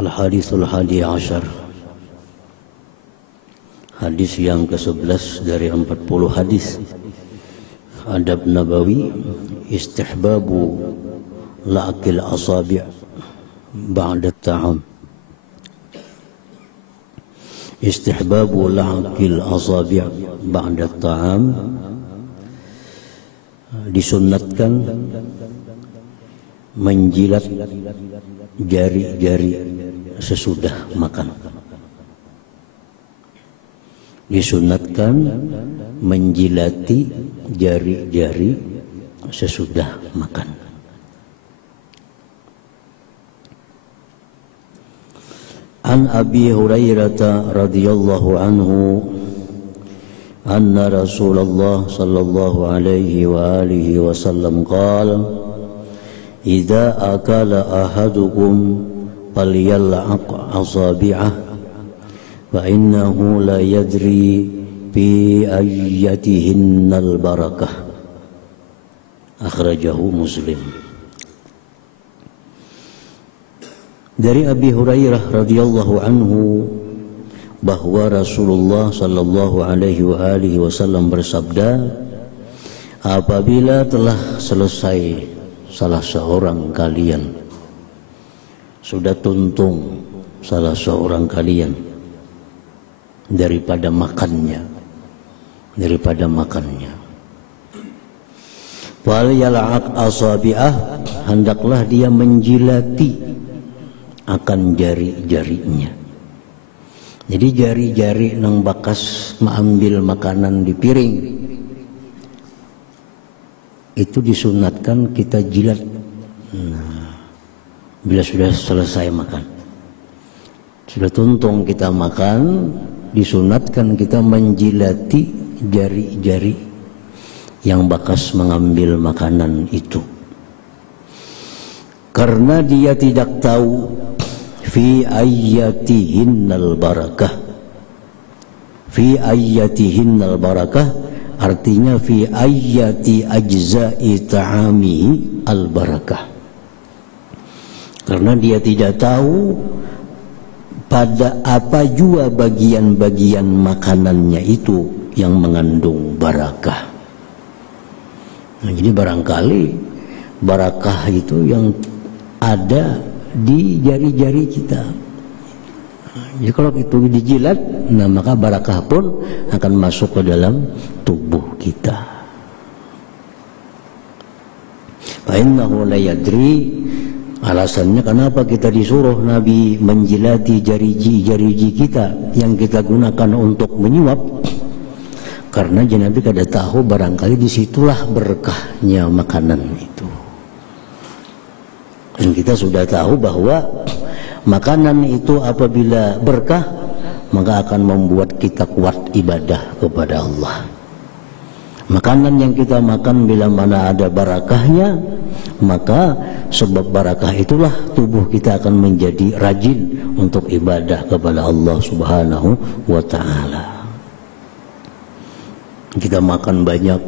Al-Hadithul Hadi Ashar, hadis yang ke-11 dari 40 hadis. Adab Nabawi, istihbabu la'akil asabi' ba'da ta'am. Istihbabu la'akil asabi' ba'da ta'am, disunnatkan menjilat jari-jari sesudah makan. Disunatkan menjilati jari-jari sesudah makan. An Abi Hurairah radhiyallahu anhu anna Rasulullah sallallahu alaihi wa alihi wasallam qala idza akala ahadukum falyal'aq asabi'ah fa innahu la yadri bi ayyatihinnal barakah. Akhrajahu Muslim. Dari Abi Hurairah radhiyallahu anhu bahwa Rasulullah sallallahu alaihi wa alihi wasallam bersabda, apabila telah selesai salah seorang kalian, sudah tuntung salah seorang kalian daripada makannya, wal yal'aq asabi'ah, hendaklah dia menjilati akan jari-jarinya. Jadi jari-jari nang bakas mengambil makanan di piring itu disunatkan kita jilat. Bila sudah selesai makan, sudah tuntung kita makan, disunatkan kita menjilati jari-jari yang bakas mengambil makanan itu, karena dia tidak tahu fi ayyatihinnal barakah. Fi ayyatihinnal barakah artinya fi ayyati ajza'i ta'ami al barakah, karena dia tidak tahu pada apa jua bagian-bagian makanannya itu yang mengandung barakah. Nah, jadi barangkali barakah itu yang ada di jari-jari kita. Jadi kalau itu dijilat, nah maka barakah pun akan masuk ke dalam tubuh kita. Fa innahu la yadri, alasannya kenapa kita disuruh Nabi menjilati jari-jari kita yang kita gunakan untuk menyuap, karena Nabi kada tahu barangkali disitulah berkahnya makanan itu. Dan kita sudah tahu bahwa makanan itu apabila berkah, maka akan membuat kita kuat ibadah kepada Allah. Makanan yang kita makan bila mana ada barakahnya, maka sebab barakah itulah tubuh kita akan menjadi rajin untuk ibadah kepada Allah Subhanahu wa ta'ala. Kita makan banyak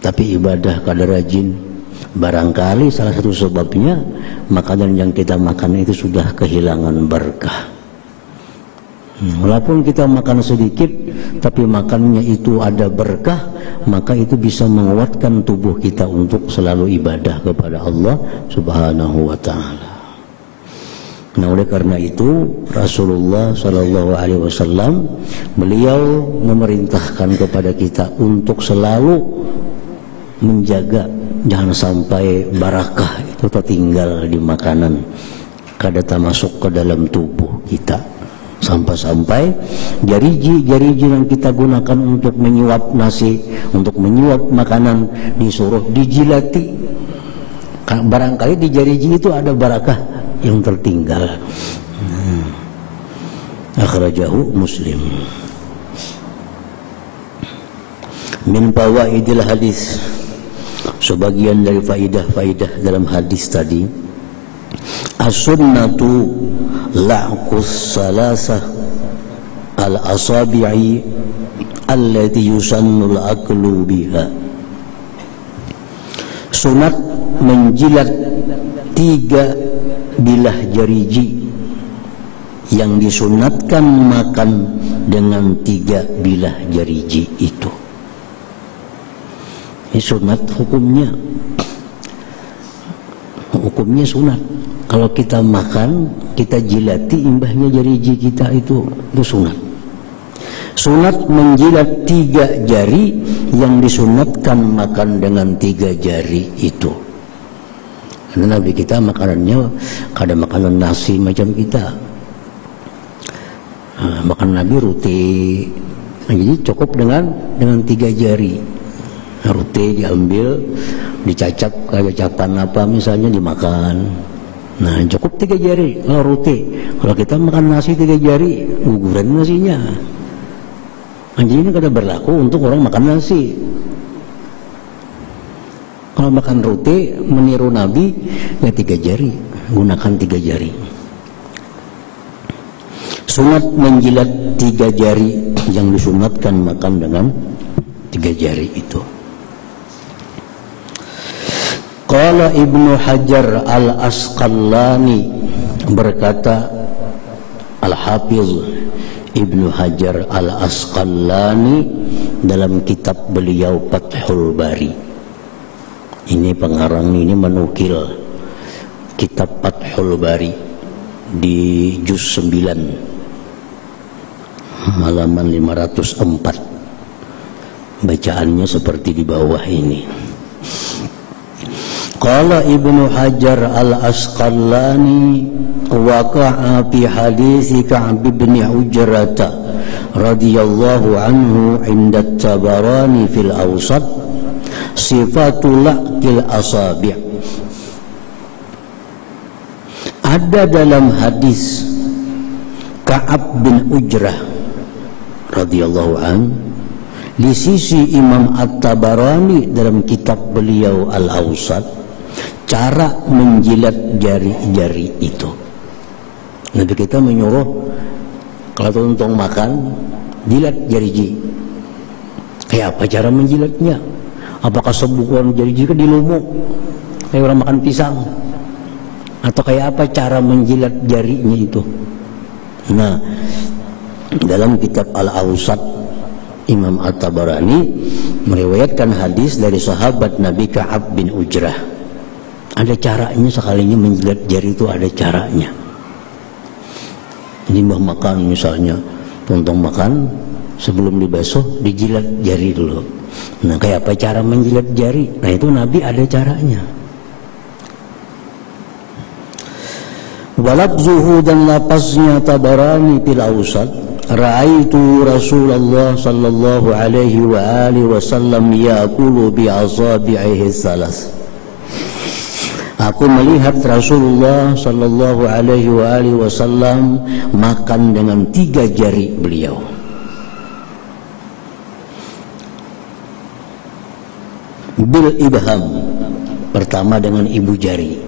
tapi ibadah kada rajin, barangkali salah satu sebabnya makanan yang kita makan itu sudah kehilangan berkah. Walaupun kita makan sedikit tapi makannya itu ada berkah, maka itu bisa menguatkan tubuh kita untuk selalu ibadah kepada Allah Subhanahu wa ta'ala. Nah, oleh karena itu Rasulullah sallallahu alaihi wasallam beliau memerintahkan kepada kita untuk selalu menjaga jangan sampai barakah itu tertinggal di makanan, kada masuk ke dalam tubuh kita, sampai-sampai jari-jari yang kita gunakan untuk menyuap nasi, untuk menyuap makanan disuruh dijilati. Barangkali di jari-jari itu ada barakah yang tertinggal. Akhrajahu Muslim. Min fawaidil hadis, sebagian dari faidah-faidah dalam hadis tadi, as-sunnatu la'qus salasah al-asabi'i allati yusannu al-aklu biha. Sunat menjilat 3 bilah jariji yang disunatkan makan dengan 3 bilah jariji itu. Ini sunat hukumnya. Hukumnya sunat. Kalau kita makan, kita jilati imbahnya jariji kita itu sunat. Sunat menjilat 3 jari yang disunatkan makan dengan 3 jari itu. Karena Nabi kita makanannya kada makanan nasi macam kita. Makan Nabi roti. Jadi cukup dengan 3 jari. Roti diambil, dicacap kayak capan apa misalnya dimakan. Nah cukup 3 jari kalau roti. Kalau kita makan nasi 3 jari, guguran nasinya. Jadi ini kada berlaku untuk orang makan nasi. Kalau makan roti meniru Nabi ya 3 jari, gunakan 3 jari. Sunat menjilat 3 jari yang disunatkan makan dengan 3 jari itu. Qala Ibnu Hajar Al-Asqalani, berkata Al-Hafiz Ibnu Hajar Al-Asqalani dalam kitab beliau Fathul Bari. Ini pengarang ini menukil kitab Fathul Bari di juz 9 halaman 504. Bacaannya seperti di bawah ini. Qala Ibnu Hajar Al-Asqalani waqa'a fi hadits Ka'b bin Ujrah radhiyallahu anhu 'inda Tabarani fil Awsat sifatul laqil asabi'. Ada dalam hadis Ka'ab bin Ujrah radhiyallahu an di sisi Imam At-Tabarani dalam kitab beliau Al-Awsat cara menjilat jari-jari itu. Nabi kita menyuruh kalau tuntung makan jilat jariji. Kayak apa cara menjilatnya? Apakah sebukuan jariji kan dilumuk kayak orang makan pisang? Atau kayak apa cara menjilat jarinya itu? Nah, dalam kitab Al-Awsat Imam At-Tabarani meriwayatkan hadis dari sahabat Nabi Ka'ab bin Ujrah. Ada caranya sekalinya menjilat jari itu, ada caranya. Jadi makan misalnya, tuntung makan sebelum dibasuh dijilat jari dulu. Nah kayak apa cara menjilat jari? Nah itu Nabi ada caranya. Walabzuhu dan lapasnya Tabarani fil Awsat, ra'aitu Rasulullah sallallahu alaihi wa alihi wasallam ya'kulu bi asabi'ihi salas. Aku melihat Rasulullah sallallahu alaihi wa alihi wasallam makan dengan 3 jari beliau. Bil ibham, pertama dengan ibu jari.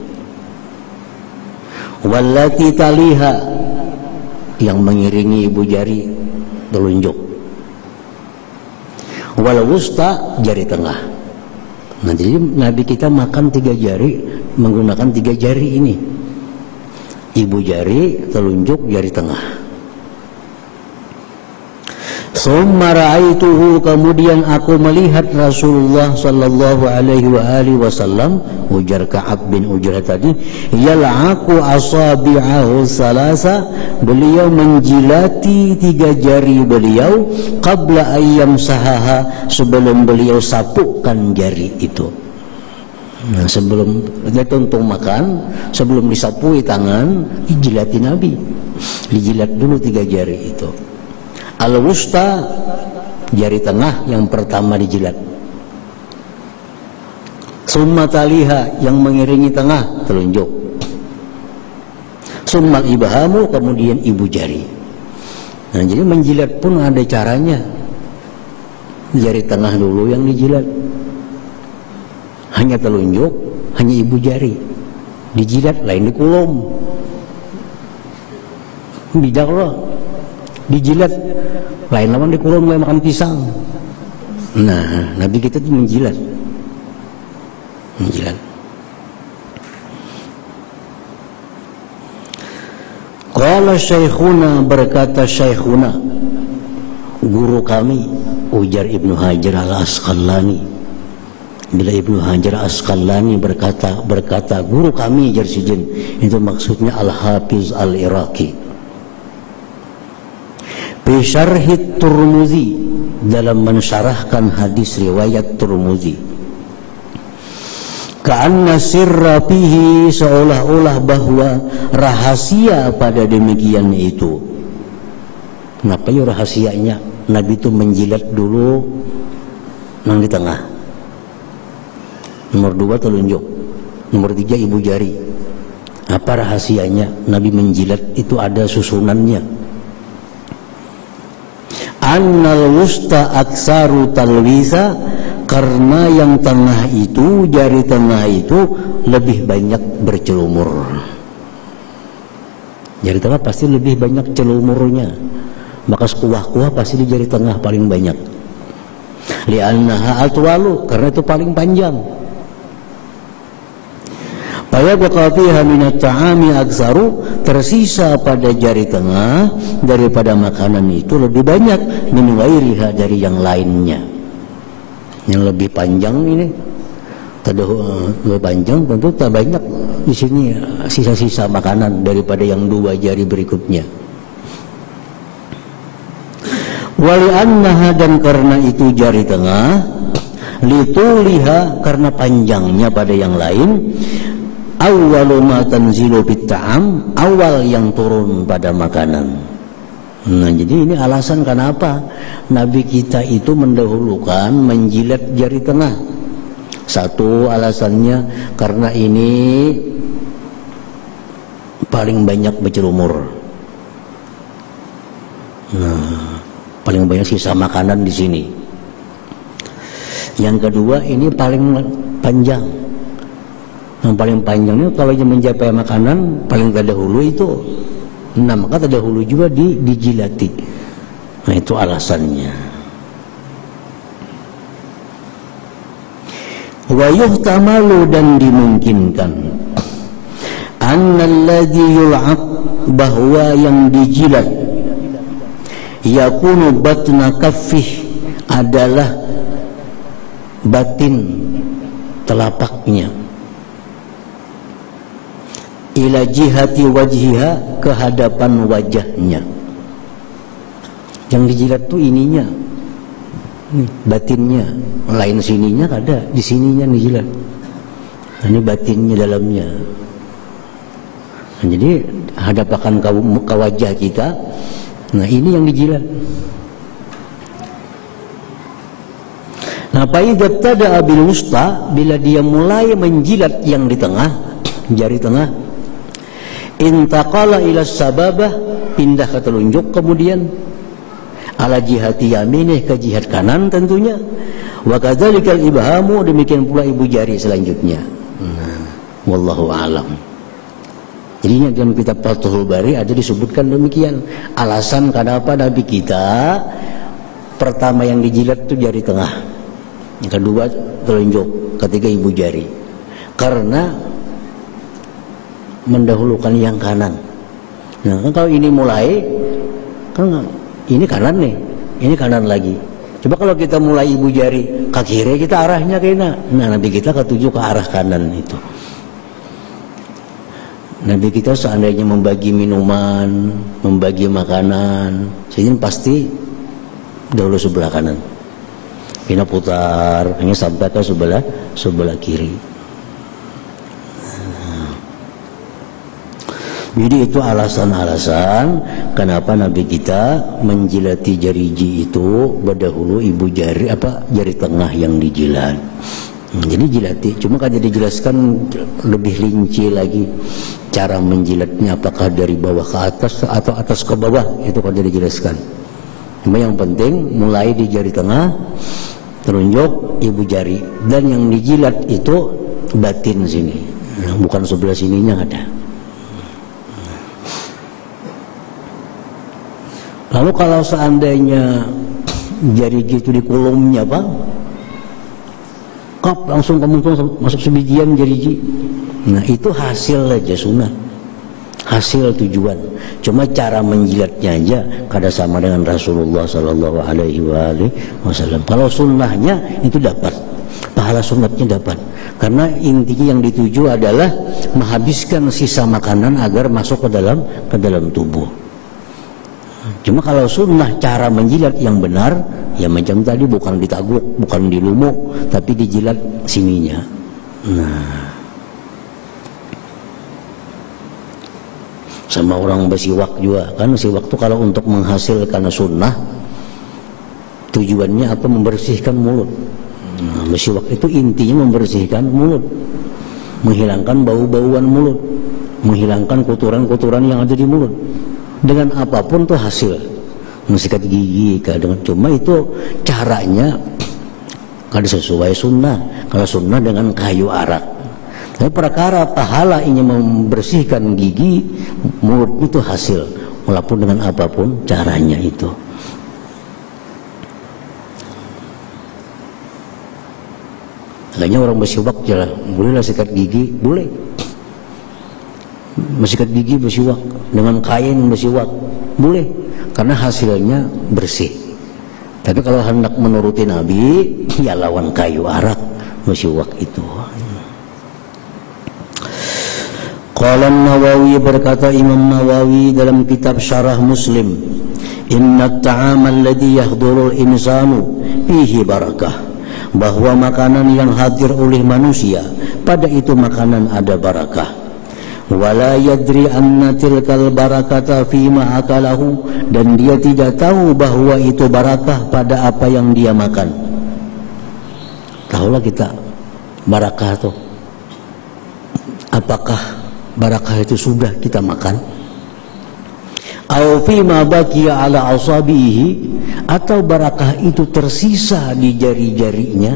Wallati taliha, yang mengiringi ibu jari telunjuk. Wal wusta, jari tengah. Nah, jadi Nabi kita makan 3 jari menggunakan 3 jari ini. Ibu jari, telunjuk, jari tengah. Summa ra'aituhu, kemudian aku melihat Rasulullah sallallahu alaihi wa alihi wasallam, ujar Ka'ab bin Ujrah tadi, yal'aqu asabi'ahu salasa, beliau menjilati 3 jari beliau qabla ayyam sahaha, sebelum beliau sapukan jari itu. Nah, sebelum dia tuntung makan, sebelum disapui tangan, dijilati Nabi. Dijilat dulu 3 jari itu. Al-wusta, jari tengah yang pertama dijilat. Summa taliha, yang mengiringi tengah, telunjuk. Summa ibhamu, kemudian ibu jari. Nah, jadi menjilat pun ada caranya. Jari tengah dulu yang dijilat. Hanya telunjuk, hanya ibu jari. Dijilat, lain dikulum. Bidak loh. Dijilat, lain lawan dikulum kayak makan pisang. Nah, Nabi kita itu menjilat. Qala syekhuna, berkata syekhuna, guru kami, ujar Ibnu Hajar al-Asqalani. Bila Ibnu Hajar al-Asqalani berkata guru kami Jarsijin, itu maksudnya Al-Hafiz Al-Iraqi. Fi syarhi Turmuzi, dalam mensyarahkan hadis riwayat Turmuzi. Ka'anna sirra fihi, seolah-olah bahwa rahasia pada demikian itu. Kenapa ya rahasianya? Nabi itu menjilat dulu nang di tengah. Nomor 2 telunjuk. Nomor 3 ibu jari. Apa rahasianya? Nabi menjilat itu ada susunannya. Annal wusta aksaru talwisa, karena yang tengah itu, jari tengah itu lebih banyak bercelumur. Jari tengah pasti lebih banyak celumurnya, maka kuah-kuah pasti di jari tengah paling banyak. Li'annaha atwalu, karena itu paling panjang. Fayabqa fiha minat ta'ami aksaru, tersisa pada jari tengah daripada makanan itu lebih banyak min ghairiha, dari yang lainnya. Yang lebih panjang ini, lebih panjang tentu tak banyak di sini sisa-sisa makanan daripada yang 2 jari berikutnya. Wali annaha, dan karena itu jari tengah, lituliha, karena panjangnya pada yang lain, awwalu ma tanzilu bit ta'am, awal yang turun pada makanan. Nah, jadi ini alasan kenapa Nabi kita itu mendahulukan menjilat jari tengah. Satu alasannya karena ini paling banyak bercelumur. Nah, paling banyak sisa makanan di sini. Yang kedua, ini paling panjang. Yang paling panjang itu kalau mencapai makanan paling terdahulu itu. Nah, maka terdahulu juga dijilati. Nah, itu alasannya. Wa yuhtamalu, dan dimungkinkan, annalladzi yul'aq, bahwa yang dijilat, yakunu batna kaffih, adalah batin telapaknya, ila jihati wajhiha, ke hadapan wajahnya. Yang dijilat tuh ininya, batinnya, lain sininya ada, di sininya dijilat. Nah, ini batinnya, dalamnya. Nah, jadi hadapakan ke wajah kita. Nah, ini yang dijilat. Nah, fa'idza tada bil wusta, bila dia mulai menjilat yang di tengah, jari tengah, intaqala ila sababah, pindah ke telunjuk, kemudian ala jihati yaminih, ke jihad kanan tentunya, wa kadzalikal ibhamu, demikian pula ibu jari selanjutnya. Wallahu a'lam. Jadinya dalam kitab Fathul Bari ada disebutkan demikian alasan kenapa Nabi kita pertama yang dijilat itu jari tengah, yang kedua telunjuk, ketiga ibu jari, karena mendahulukan yang kanan. Nah, kan kalau ini mulai, kan ini kanan nih, ini kanan lagi. Coba kalau kita mulai ibu jari ke kiri, kita arahnya ke mana? Nah, Nabi kita ketujuh ke arah kanan itu. Nabi kita seandainya membagi minuman, membagi makanan, jadi pasti dahulu sebelah kanan. Kita putar, hanya sampai ke sebelah kiri. Jadi itu alasan-alasan kenapa Nabi kita menjilati jari itu berdahulu ibu jari, jari tengah yang dijilat. Jadi jilati, cuma kan dijelaskan lebih rinci lagi cara menjilatnya, apakah dari bawah ke atas atau atas ke bawah, itu kan dijelaskan. Cuma yang penting mulai di jari tengah, telunjuk, ibu jari, dan yang dijilat itu batin sini, bukan sebelah sininya ada. Lalu kalau seandainya jari gitu di kulumnya, Pak, kap langsung kamu masuk sebijian jari. Nah, itu hasil aja sunat. hasil tujuan. Cuma cara menjilatnya aja kada sama dengan Rasulullah Sallallahu Alaihi Wasallam. Kalau sunnahnya itu dapat, pahala sunatnya dapat. Karena intinya yang dituju adalah menghabiskan sisa makanan agar masuk ke dalam tubuh. Cuma kalau sunnah cara menjilat yang benar, ya macam tadi bukan ditaguk, bukan dilumuk, tapi dijilat sininya. Nah, sama orang bersiwak juga kan, siwak itu kalau untuk menghasilkan sunnah tujuannya apa? Membersihkan mulut. Nah, bersiwak itu intinya membersihkan mulut, menghilangkan bau-bauan mulut, menghilangkan kotoran-kotoran yang ada di mulut. Dengan apapun tuh hasil, mensikat gigi kadang, cuma itu caranya kada sesuai sunnah. Kalau sunnah dengan kayu arak. Tapi perkara pahala ini membersihkan gigi, mulut itu hasil, walaupun dengan apapun caranya itu. Makanya orang bersiwak jalan, bolehlah sikat gigi, boleh. Sikat gigi bersiwak, dengan kain bersiwak, boleh, karena hasilnya bersih. Tapi kalau hendak menuruti Nabi, ya lawan kayu arak bersiwak itu. Qala Nawawi, berkata Imam Nawawi dalam kitab Syarah Muslim, inna at-ta'ama alladhi yahdurul insanu fihi barakah, bahwa makanan yang hadir oleh manusia, pada itu makanan ada barakah. Wala yadri anna tilkal barakata fima akalahu, dan dia tidak tahu bahwa itu barakah pada apa yang dia makan. Tahulah kita barakah itu, apakah barakah itu sudah kita makan? Au fima baqiya ala asabihi, atau barakah itu tersisa di jari-jarinya?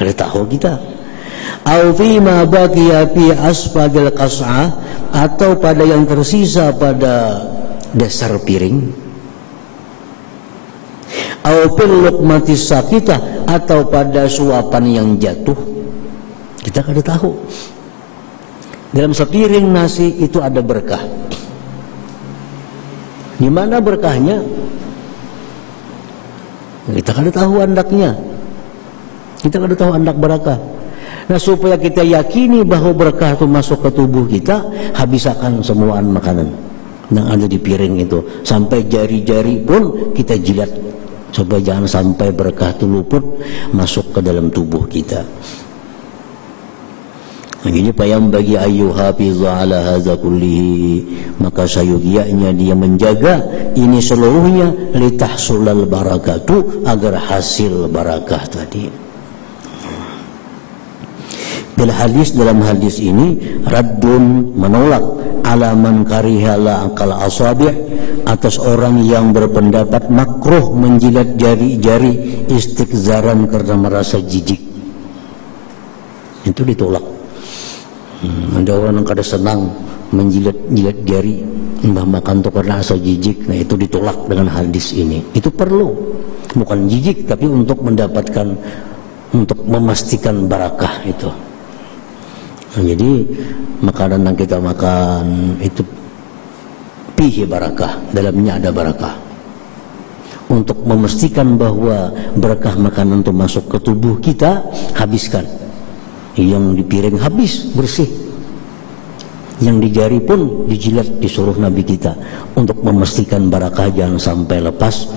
Ada tahu kita? Au fima baqiya fi asfadil qas'ah, atau pada yang tersisa pada dasar piring? Au fil luqmatis sakitah, atau pada suapan yang jatuh? Kita kada tahu. Dalam sepiring nasi itu ada berkah. Di mana berkahnya? Kita kada tahu andaknya. Kita kada tahu andak barakah. Nah, supaya kita yakini bahwa berkah itu masuk ke tubuh kita, habiskan semuaan makanan yang ada di piring itu, sampai jari-jari pun kita jilat, supaya jangan sampai berkah itu luput masuk ke dalam tubuh kita. Ini payam bagi ayu hafizah ala hadza kullihi, maka sayugianya dia menjaga ini seluruhnya, litahsulal barakatu, agar hasil barakah tadi. Bil hadis, dalam hadis ini raddun, menolak, ala man karihala akal asabi', atas orang yang berpendapat makruh menjilat jari-jari istikzaran karena merasa jijik. Itu ditolak. Ada orang yang kada senang menjilat jari mbah makan tuh karena asa jijik. Nah, itu ditolak dengan hadis ini. Itu perlu, bukan jijik, tapi untuk mendapatkan, untuk memastikan barakah itu. Nah, jadi makanan yang kita makan itu fihi barakah, dalamnya ada barakah. Untuk memastikan bahwa berkah makanan itu masuk ke tubuh kita, habiskan. Yang di piring habis, bersih. Yang di jari pun dijilat, disuruh Nabi kita untuk memastikan barakah jangan sampai lepas,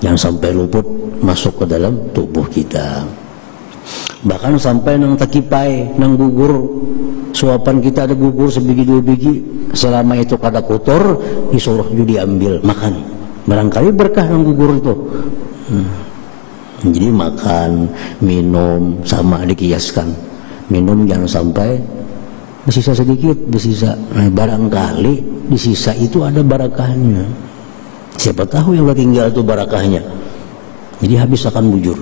jangan sampai luput masuk ke dalam tubuh kita. Bahkan sampai nang takipai, nang gugur, suapan kita ada gugur sebiji dua biji, selama itu kada kotor, disuruh juga diambil makan. Barangkali berkah nang gugur itu. Jadi makan, minum sama dikiaskan. Minum jangan sampai bersisa sedikit, bersisa. Nah, barangkali di sisa itu ada barakahnya. Siapa tahu yang tinggal itu barakahnya. Jadi habis akan bujur.